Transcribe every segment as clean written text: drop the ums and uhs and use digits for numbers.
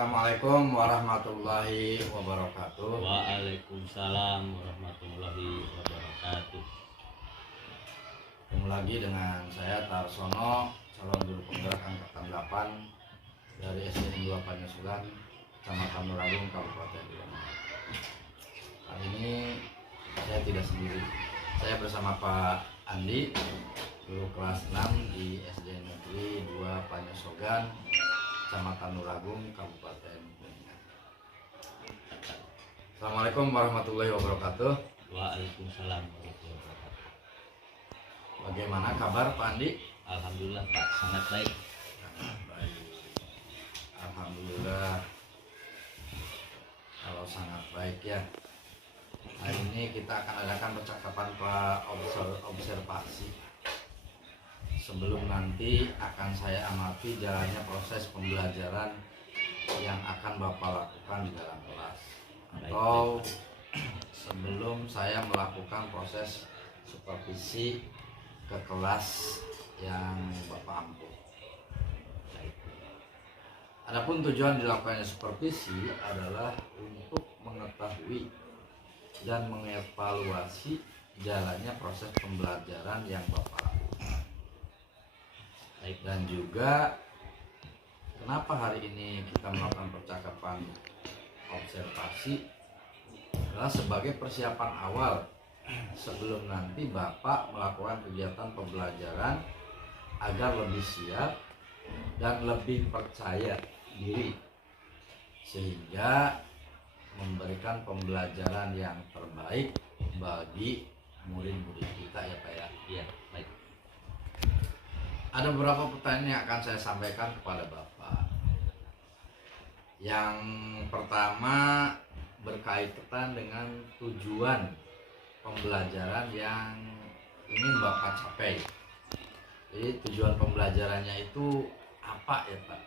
Assalamualaikum warahmatullahi wabarakatuh. Waalaikumsalam warahmatullahi wabarakatuh. Ketemu lagi dengan saya Tarsono, calon guru penggerak angkatan 8 dari SD 2 Panyesugan, Kecamatan Nuragung, Kabupaten Bogor. Kali ini saya tidak sendiri. Saya bersama Pak Andi, guru kelas 6 di SD Negeri 2 Panyesugan, Kecamatan Nuragung, Kabupaten Bogor. Assalamualaikum warahmatullahi wabarakatuh. Waalaikumsalam warahmatullahi wabarakatuh. Bagaimana kabar Pak Andi? Alhamdulillah Pak, sangat baik. Baik. Alhamdulillah. Kalau sangat baik ya. Hari ini kita akan adakan percakapan observasi. Sebelum nanti akan saya amati jalannya proses pembelajaran yang akan Bapak lakukan di dalam kelas. Atau sebelum saya melakukan proses supervisi ke kelas yang Bapak ampuh. Adapun tujuan dilakukannya supervisi adalah untuk mengetahui dan mengevaluasi jalannya proses pembelajaran yang Bapak lakukan. Dan juga kenapa hari ini kita melakukan percakapan observasi adalah sebagai persiapan awal sebelum nanti Bapak melakukan kegiatan pembelajaran agar lebih siap dan lebih percaya diri sehingga memberikan pembelajaran yang terbaik bagi murid-murid kita ya Pak ya. Iya, baik. Ada beberapa pertanyaan yang akan saya sampaikan kepada Bapak. Yang pertama berkaitan dengan tujuan pembelajaran yang ingin Bapak capai. Jadi tujuan pembelajarannya itu apa ya Pak?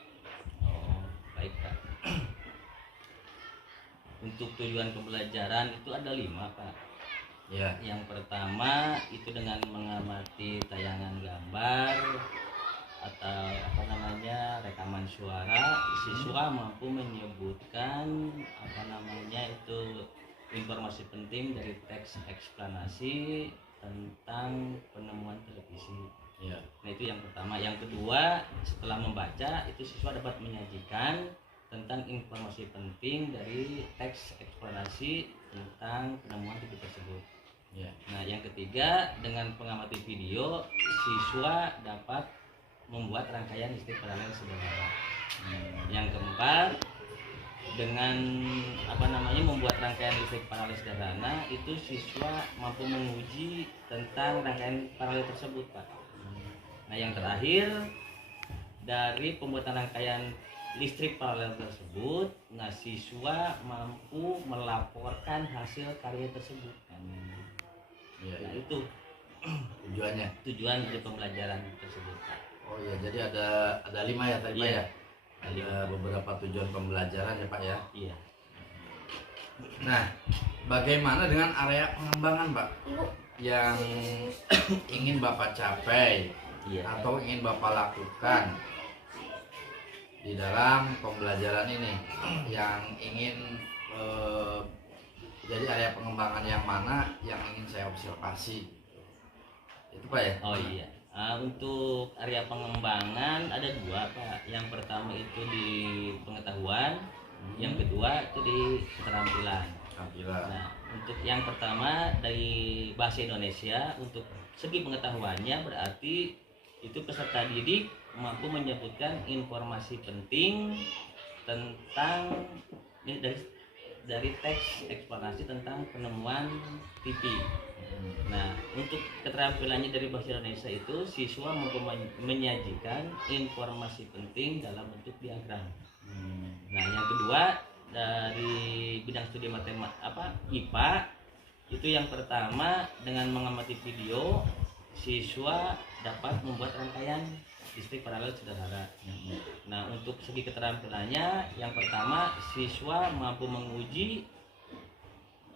Oh, baik Pak. Untuk tujuan pembelajaran itu ada 5 Pak. Ya. Yang pertama itu dengan mengamati tayangan gambar atau rekaman suara, siswa mampu menyebutkan itu informasi penting dari teks eksplanasi tentang penemuan televisi. Ya. Nah, itu yang pertama. Yang kedua, setelah membaca itu siswa dapat menyajikan tentang informasi penting dari teks eksplanasi tentang penemuan TV tersebut. Ya. Nah, yang ketiga, dengan pengamati video, siswa dapat membuat rangkaian listrik paralel sederhana. Yang keempat, dengan membuat rangkaian listrik paralel sederhana, itu siswa mampu menguji tentang rangkaian paralel tersebut, Pak. Nah, yang terakhir, dari pembuatan rangkaian listrik paralel tersebut, nah siswa mampu melaporkan hasil karya tersebut. Ya, Nah, itu tujuannya. tujuan dari pembelajaran tersebut, Pak. Oh ya, jadi ada 5 ya tadi Pak Iya. ya. Ada beberapa tujuan pembelajaran ya Pak ya. Iya. Nah, bagaimana dengan area pengembangan Pak yang ingin Bapak capai atau ingin Bapak lakukan di dalam pembelajaran ini, yang ingin jadi area pengembangan yang mana yang ingin saya observasi itu Pak ya? Oh iya. Untuk area pengembangan ada 2 Pak. Yang pertama itu di pengetahuan, yang kedua itu di keterampilan. Nah, untuk yang pertama dari bahasa Indonesia, untuk segi pengetahuannya berarti itu peserta didik mampu menyebutkan informasi penting tentang dari teks eksplanasi tentang penemuan TV. Nah, untuk keterampilannya dari bahasa Indonesia itu siswa mampu menyajikan informasi penting dalam bentuk diagram. Nah, yang kedua dari bidang studi IPA itu yang pertama dengan mengamati video, siswa dapat membuat rangkaian listrik paralel sederhana. Nah, untuk segi keterampilannya, yang pertama siswa mampu menguji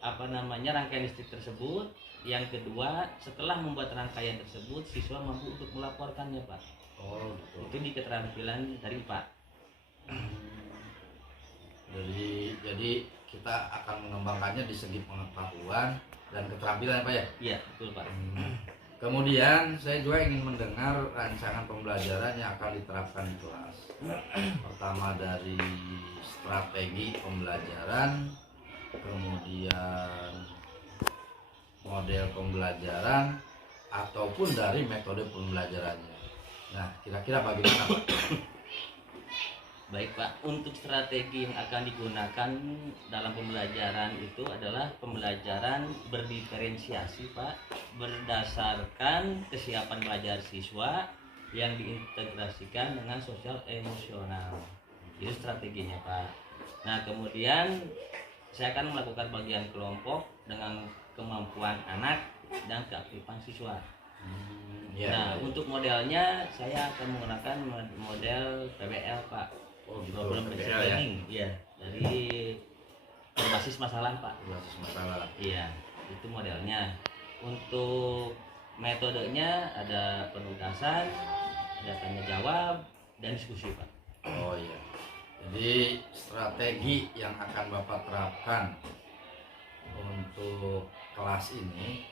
rangkaian listrik tersebut. Yang kedua, setelah membuat rangkaian tersebut, siswa mampu untuk melaporkannya, Pak. Oh, betul. Itu di keterampilan dari Pak. Jadi kita akan mengembangkannya di segi pengetahuan dan keterampilan Pak ya. Iya, betul Pak. Kemudian saya juga ingin mendengar rancangan pembelajaran yang akan diterapkan di kelas. Pertama dari strategi pembelajaran, kemudian model pembelajaran, ataupun dari metode pembelajarannya. Nah, kira-kira bagaimana Pak? Baik Pak, untuk strategi yang akan digunakan dalam pembelajaran itu adalah pembelajaran berdiferensiasi Pak, berdasarkan kesiapan belajar siswa yang diintegrasikan dengan sosial emosional. Itu strateginya Pak. Nah kemudian saya akan melakukan bagian kelompok dengan kemampuan anak dan keaktifan siswa. Nah untuk modelnya saya akan menggunakan model PBL Pak. Gitu, Problem based learning ya, dari berbasis masalah Pak. Berbasis masalah. Iya, itu modelnya. Untuk metodenya ada penugasan, ada tanya jawab, dan diskusi Pak. Oh iya. Jadi strategi yang akan Bapak terapkan untuk kelas ini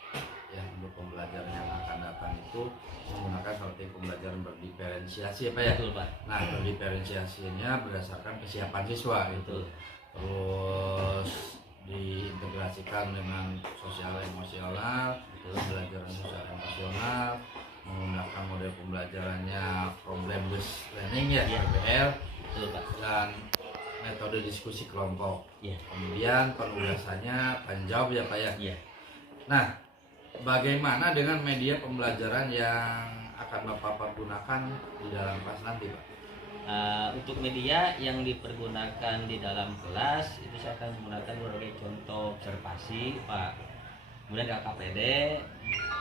ya, untuk pembelajaran yang akan datang itu menggunakan strategi pembelajaran berdiferensiasi apa ya? Betul Pak. Nah, berdiferensiasinya berdasarkan kesiapan siswa itu. Betul. Terus diintegrasikan dengan sosial emosional, pembelajaran sosial emosional, menggunakan model pembelajarannya problem based learning ya, PBL. Betul Pak. Dan metode diskusi kelompok. Iya. Kemudian penugasannya tanya jawab ya Pak ya. Iya. Nah, bagaimana dengan media pembelajaran yang akan Bapak pergunakan di dalam kelas nanti Pak? Untuk media yang dipergunakan di dalam kelas itu saya akan menggunakan berbagai contoh observasi Pak. Kemudian KKPD.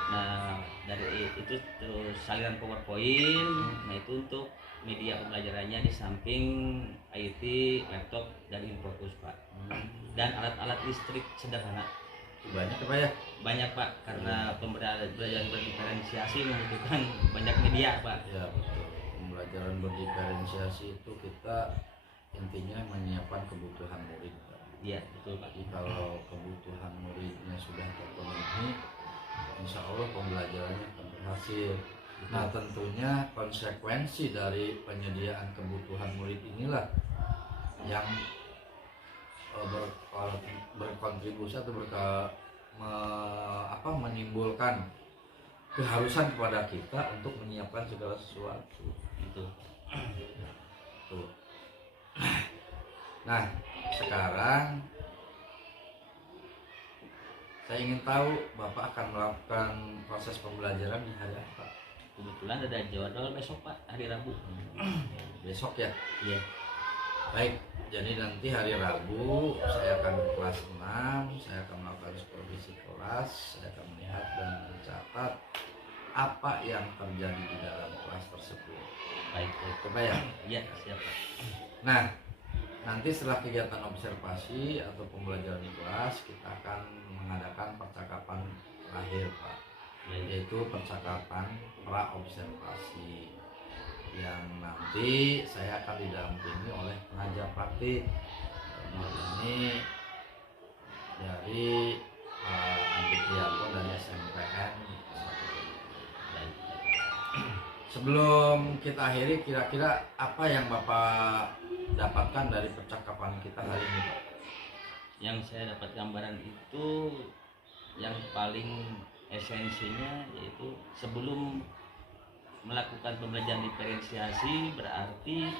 Nah dari itu terus salinan PowerPoint. Nah itu untuk media pembelajarannya di samping IT, laptop, dan infocus Pak. Dan alat-alat listrik sederhana. Banyak ya Pak ya? Banyak Pak, karena pembelajaran berdiferensiasi membutuhkan banyak media Pak. Ya betul. Pembelajaran berdiferensiasi itu kita intinya menyiapkan kebutuhan murid Pak. Iya betul Pak. Jadi kalau kebutuhan muridnya sudah terpenuhi, insya Allah pembelajarannya akan berhasil. Nah tentunya konsekuensi dari penyediaan kebutuhan murid inilah yang berkontribusi atau menimbulkan keharusan kepada kita untuk menyiapkan segala sesuatu. Itu. Tuh. Nah sekarang saya ingin tahu Bapak akan melakukan proses pembelajaran di hari apa? Kebetulan ada jadwal besok Pak, hari Rabu. Besok ya? Iya. Baik, jadi nanti hari Rabu saya akan ke kelas 6, saya akan melakukan supervisi kelas, saya akan melihat dan mencatat apa yang terjadi di dalam kelas tersebut. Baik, Coba ya? Iya, siap Pak. Nah, nanti setelah kegiatan observasi atau pembelajaran di kelas, kita akan mengadakan percakapan terakhir Pak, yaitu percakapan pra-observasi yang nanti saya akan didampingi oleh pengajar praktik. Ini dari Andi Trianto dari SMPN. Sebelum kita akhiri, kira-kira apa yang Bapak dapatkan dari percakapan kita hari ini Pak? Yang saya dapat gambaran itu yang paling esensinya yaitu sebelum melakukan pembelajaran diferensiasi berarti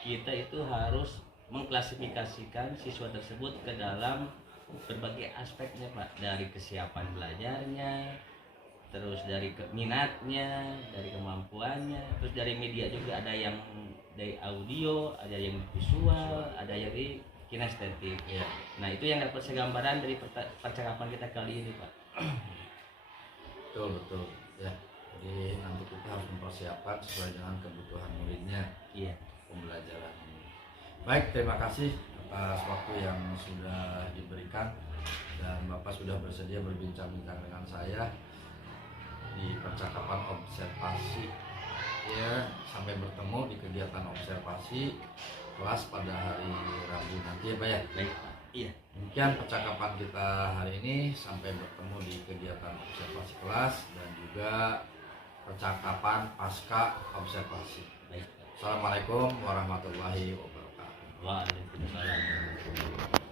kita itu harus mengklasifikasikan siswa tersebut ke dalam berbagai aspeknya Pak, dari kesiapan belajarnya, terus dari minatnya, dari kemampuannya, terus dari media juga, ada yang dari audio, ada yang visual, ada yang dari kinestetik ya. Nah itu yang dapat segambaran dari percakapan kita kali ini Pak. Betul ya. Jadi nanti kita harus mempersiapkan sesuai dengan kebutuhan muridnya. Iya. Pembelajaran ini. Baik, terima kasih atas waktu yang sudah diberikan dan Bapak sudah bersedia berbincang-bincang dengan saya di percakapan observasi. Ya, sampai bertemu di kegiatan observasi. kelas pada hari Rabu nanti ya Pak ya. Baik Pak. Iya. Demikian percakapan kita hari ini, sampai bertemu di kegiatan observasi kelas dan juga percakapan pasca observasi. Baik. Assalamualaikum warahmatullahi wabarakatuh. Waalaikumsalam.